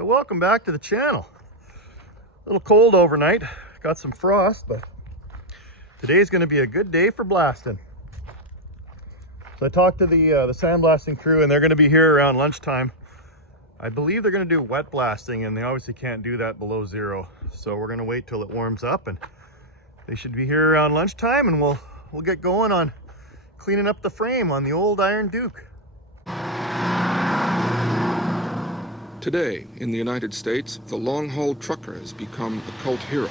So welcome back to the channel. A little cold overnight, got some frost, but today's going to be a good day for blasting. So I talked to the sandblasting crew, and they're going to be here around lunchtime. I believe they're going to do wet blasting, and they obviously can't do that below zero. So we're going to wait till it warms up, and they should be here around lunchtime, and we'll get going on cleaning up the frame on the old Iron Duke. Today, in the United States, the long-haul trucker has become a cult hero.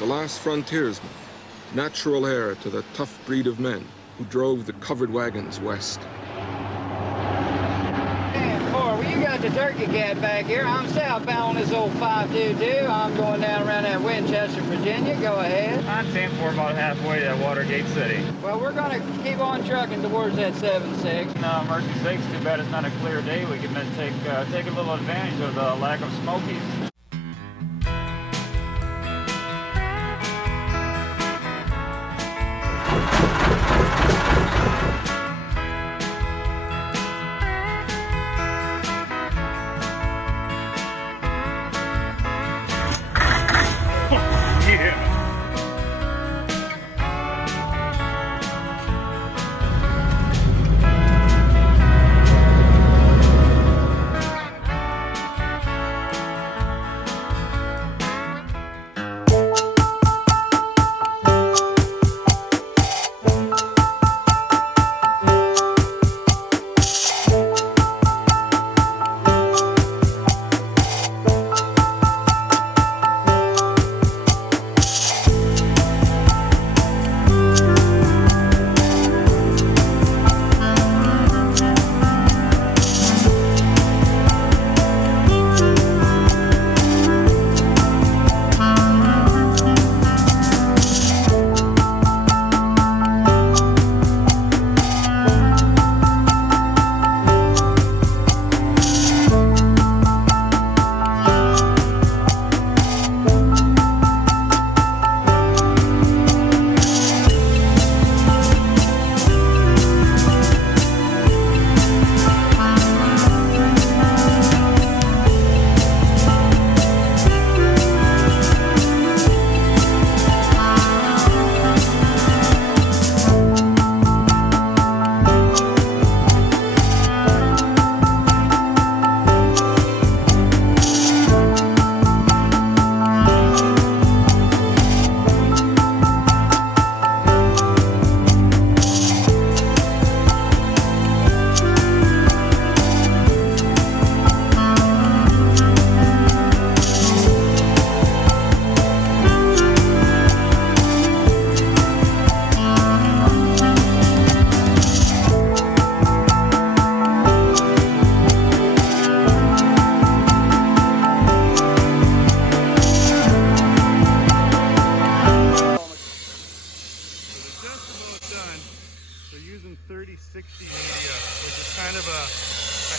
The last frontiersman, natural heir to the tough breed of men who drove the covered wagons west. Well, you got the turkey cat back here. I'm southbound on this old 522. I'm going down around that Winchester, Virginia. Go ahead. I'm 10-4, about halfway to Watergate City. Well, we're going to keep on trucking towards that 7-6. No, mercy sakes, too bad it's not a clear day. We can then take a little advantage of the lack of smokies.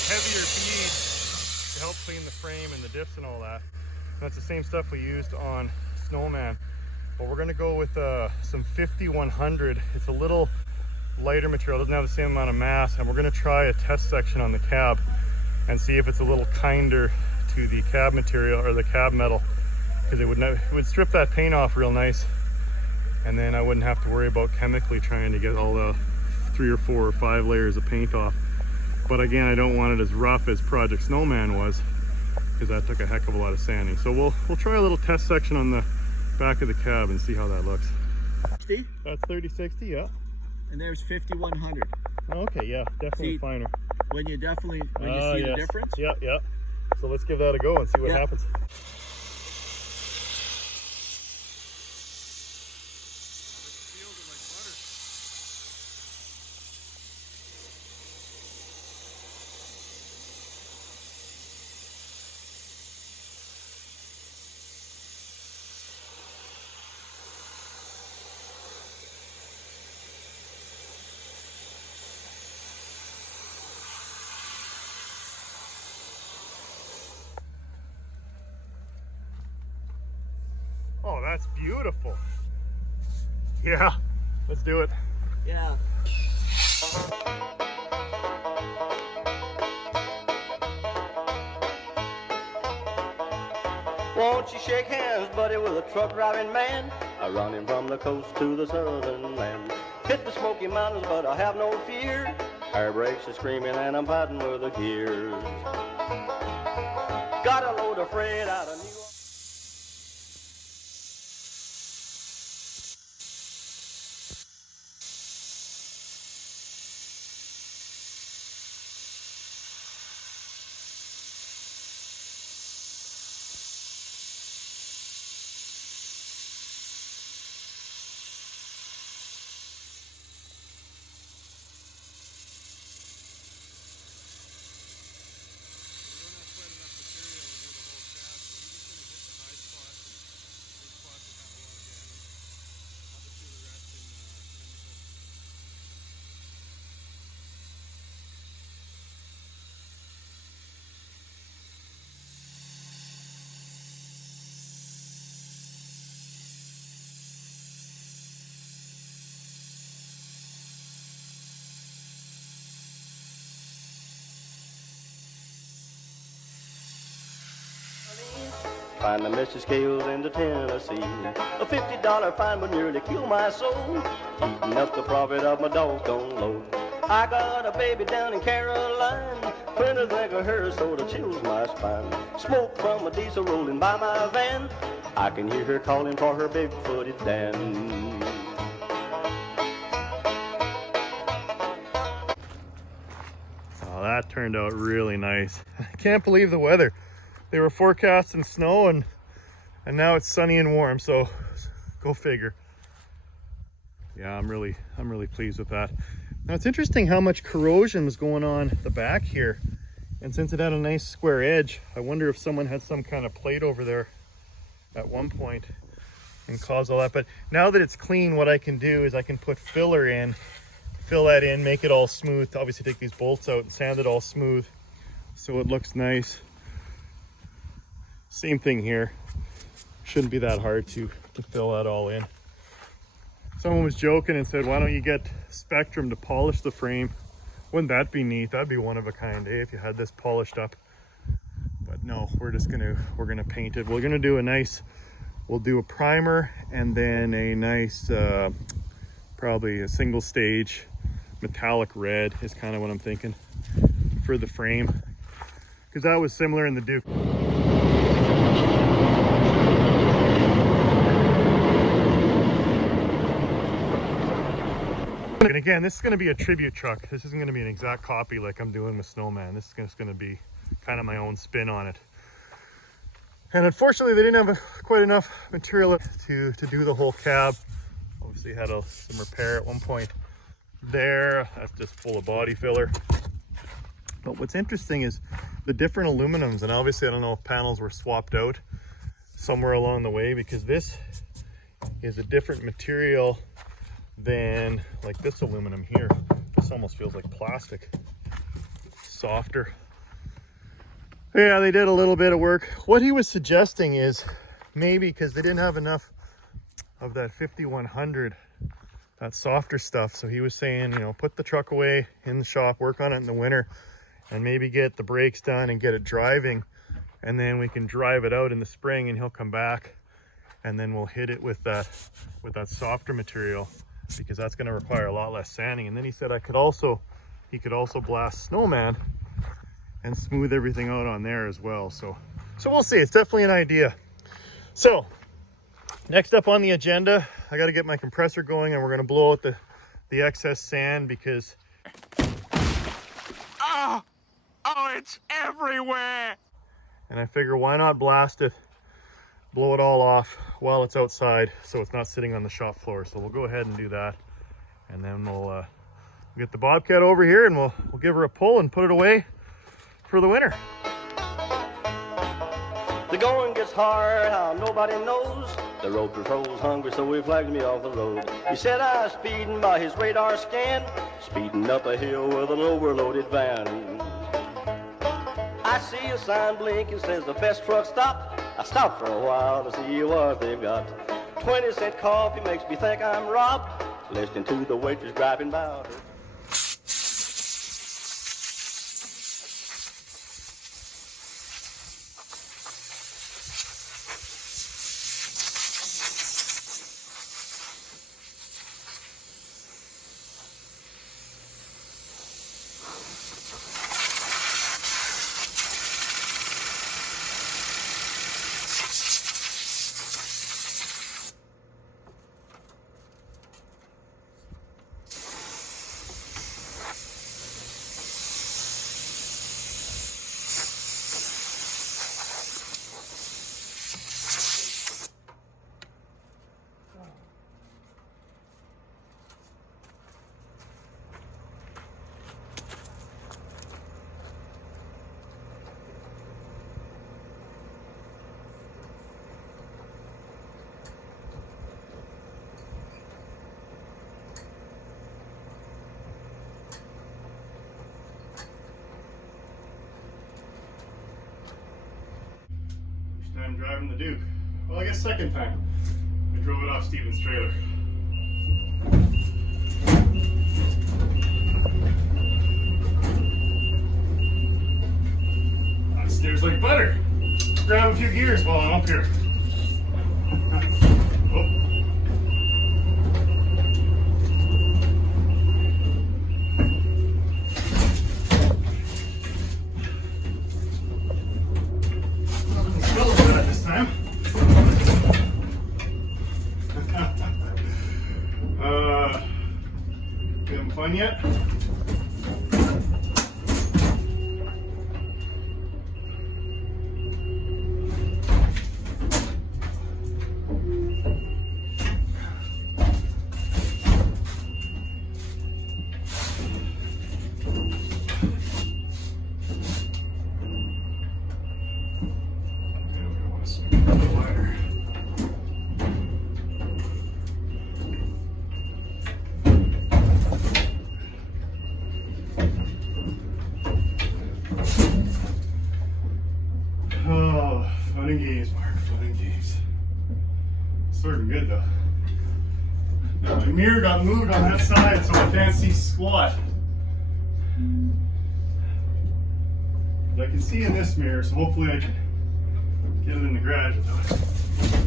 Heavier bead to help clean the frame and the diffs and all that. And that's the same stuff we used on Snowman. But we're going to go with some 5100. It's a little lighter material, doesn't have the same amount of mass, and we're going to try a test section on the cab and see if it's a little kinder to the cab material or the cab metal, because it would strip that paint off real nice, and then I wouldn't have to worry about chemically trying to get all the 3 or 4 or 5 layers of paint off. But again, I don't want it as rough as Project Snowman was, because that took a heck of a lot of sanding. So we'll try a little test section on the back of the cab and see how that looks. 60? That's 3060, yeah. And there's 5100. Okay, yeah, definitely finer. When you see the difference? Yeah, yeah. So let's give that a go and see what happens. Oh, that's beautiful. Yeah, let's do it. Yeah. Won't you shake hands, buddy, with a truck driving man? I run him from the coast to the southern land. Hit the Smoky Mountains, but I have no fear. Air brakes are screaming and I'm fighting with the gears. Got a load of freight out of New York. Find the Mr. Scales into Tennessee. A $50 fine would nearly kill my soul, eating up the profit of my doggone load. I got a baby down in Caroline, when I think of her, sort of chills my spine. Smoke from a diesel rolling by my van, I can hear her calling for her big-footed Dan. Oh, that turned out really nice. I can't believe the weather. They were forecasting snow and now it's sunny and warm, so go figure. Yeah, I'm really pleased with that. Now it's interesting how much corrosion was going on the back here. And since it had a nice square edge, I wonder if someone had some kind of plate over there at one point and caused all that. But now that it's clean, what I can do is I can put filler in, fill that in, make it all smooth. Obviously take these bolts out and sand it all smooth so it looks nice. Same thing here. Shouldn't be that hard to fill that all in. Someone was joking and said, why don't you get Spectrum to polish the frame? Wouldn't that be neat? That'd be one of a kind, eh, if you had this polished up. But no, we're gonna paint it. We're gonna do we'll do a primer and then a nice, probably a single stage metallic red is kind of what I'm thinking for the frame. Because that was similar in the Duke. And again, this is going to be a tribute truck. This isn't going to be an exact copy like I'm doing with Snowman. This is just going to be kind of my own spin on it. And unfortunately, they didn't have quite enough material to do the whole cab. Obviously had some repair at one point there. That's just full of body filler. But what's interesting is the different aluminums, and obviously I don't know if panels were swapped out somewhere along the way, because this is a different material than like this aluminum here. This almost feels like plastic, softer. Yeah, they did a little bit of work. What he was suggesting is maybe because they didn't have enough of that 5100, that softer stuff, so he was saying, you know, put the truck away in the shop, work on it in the winter, and maybe get the brakes done and get it driving, and then we can drive it out in the spring and he'll come back and then we'll hit it with that softer material, because that's going to require a lot less sanding. And then he said he could also blast Snowman and smooth everything out on there as well. So we'll see. It's definitely an idea. So next up on the agenda, I got to get my compressor going and we're going to blow out the excess sand, because oh, it's everywhere. And I figure, why not blast it, blow it all off while it's outside, so it's not sitting on the shop floor. So we'll go ahead and do that, and then we'll get the Bobcat over here and we'll give her a pull and put it away for the winter. The going gets hard, how nobody knows. The road patrol's hungry, so he flagged me off the road. He said I was speeding by his radar scan, speeding up a hill with an overloaded van. I see a sign blinking, says the best truck stop. I stopped for a while to see what they've got. 20-cent coffee makes me think I'm robbed, listening to the waitress griping about her. time driving the Duke. Well, I guess second time. I drove it off Steven's trailer. On stairs like butter. Grab a few gears while I'm up here. Oh. This time. You having fun yet? Oh, fun and games, Mark. Fun and games. Serving good though. Now, my mirror got moved on that side, so I can't see squat. But I can see in this mirror, so hopefully I can get it in the garage without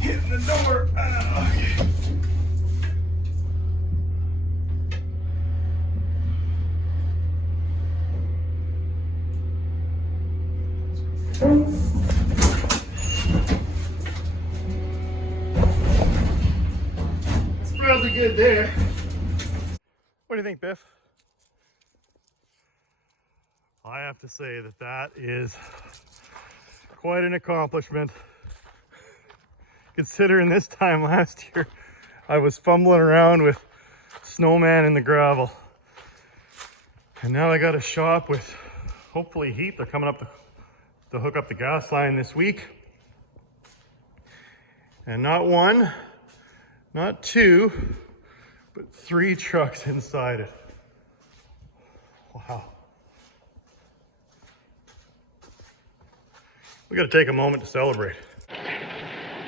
hitting the door. Okay. It's probably good there. What do you think, Biff? I have to say that that is quite an accomplishment. Considering this time last year, I was fumbling around with snowman in the gravel. And now I got a shop with hopefully heat. They're coming up to hook up the gas line this week. And not one, not two, but 3 trucks inside it. Wow. We got to take a moment to celebrate.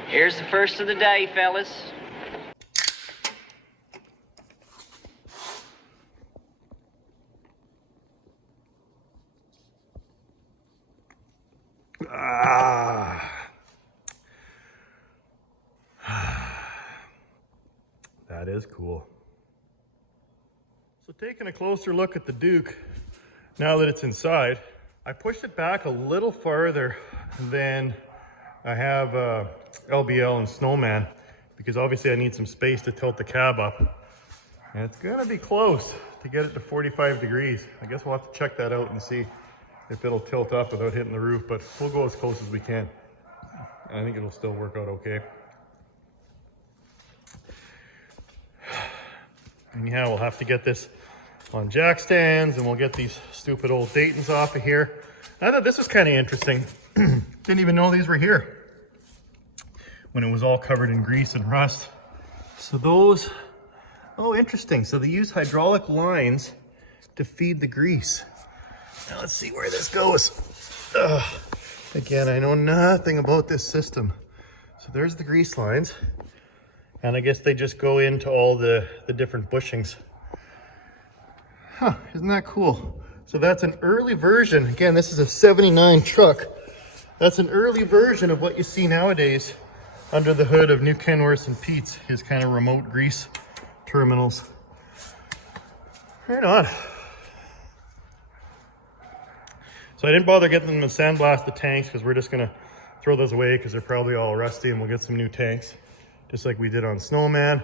Here's the first of the day, fellas. That is cool. So taking a closer look at the Duke, now that it's inside, I pushed it back a little farther than I have LBL and Snowman, because obviously I need some space to tilt the cab up. And it's gonna be close to get it to 45 degrees. I guess we'll have to check that out and see if it'll tilt up without hitting the roof, but we'll go as close as we can. I think it'll still work out okay. And yeah, we'll have to get this on jack stands, and we'll get these stupid old Daytons off of here. I thought this was kind of interesting. Didn't even know these were here when it was all covered in grease and rust. So those, oh, interesting. So they use hydraulic lines to feed the grease. Now let's see where this goes. Again, I know nothing about this system. So there's the grease lines. And I guess they just go into all the different bushings. Huh, isn't that cool? So that's an early version. Again, this is a 79 truck. That's an early version of what you see nowadays under the hood of new Kenworths and Pete's, his kind of remote grease terminals. Right on. So I didn't bother getting them to sandblast the tanks because we're just gonna throw those away because they're probably all rusty, and we'll get some new tanks, just like we did on Snowman.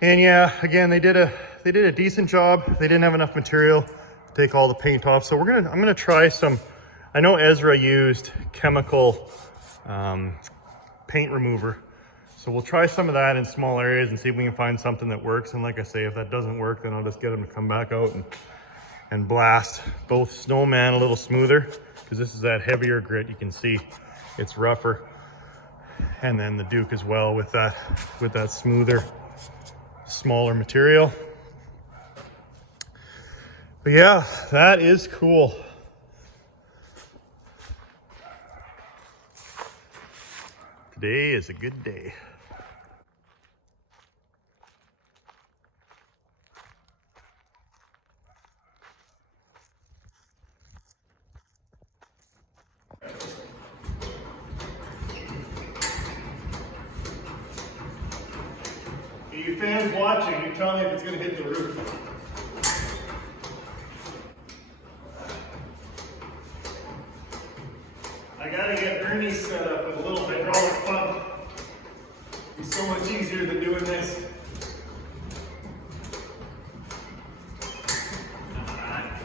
And yeah, again, they did a decent job. They didn't have enough material to take all the paint off. So I'm gonna try some, I know Ezra used chemical paint remover. So we'll try some of that in small areas and see if we can find something that works. And like I say, if that doesn't work, then I'll just get them to come back out and blast both Snowman a little smoother, because this is that heavier grit. You can see it's rougher. And then the Duke as well with that smoother, smaller material. But yeah, that is cool. Today is a good day. You fans watching, you tell me if it's going to hit the roof. I gotta get Ernie set up with a little hydraulic pump. It's so much easier than doing this. I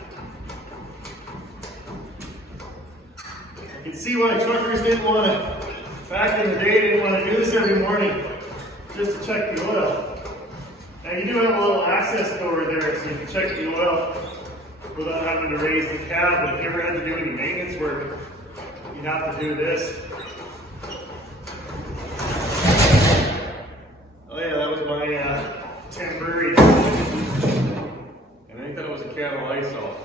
can see why truckers didn't want to, back in the day, didn't want to do this every morning, just to check the oil. Now you do have a little access door there, so you can check the oil without having to raise the cab, but if you ever had to do any maintenance work, you'd have to do this. Oh yeah, that was my temporary. And I think that was a can of Lysol.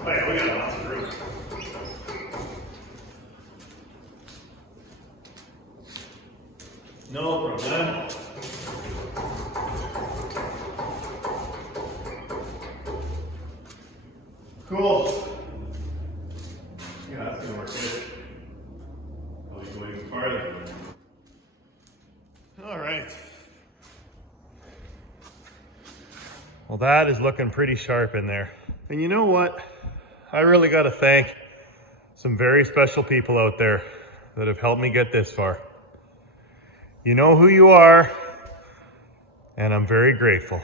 Oh yeah, we got lots of room. No problem. Cool. Yeah, that's gonna work good. I'll be going even farther. All right. Well, that is looking pretty sharp in there. And you know what? I really got to thank some very special people out there that have helped me get this far. You know who you are, and I'm very grateful.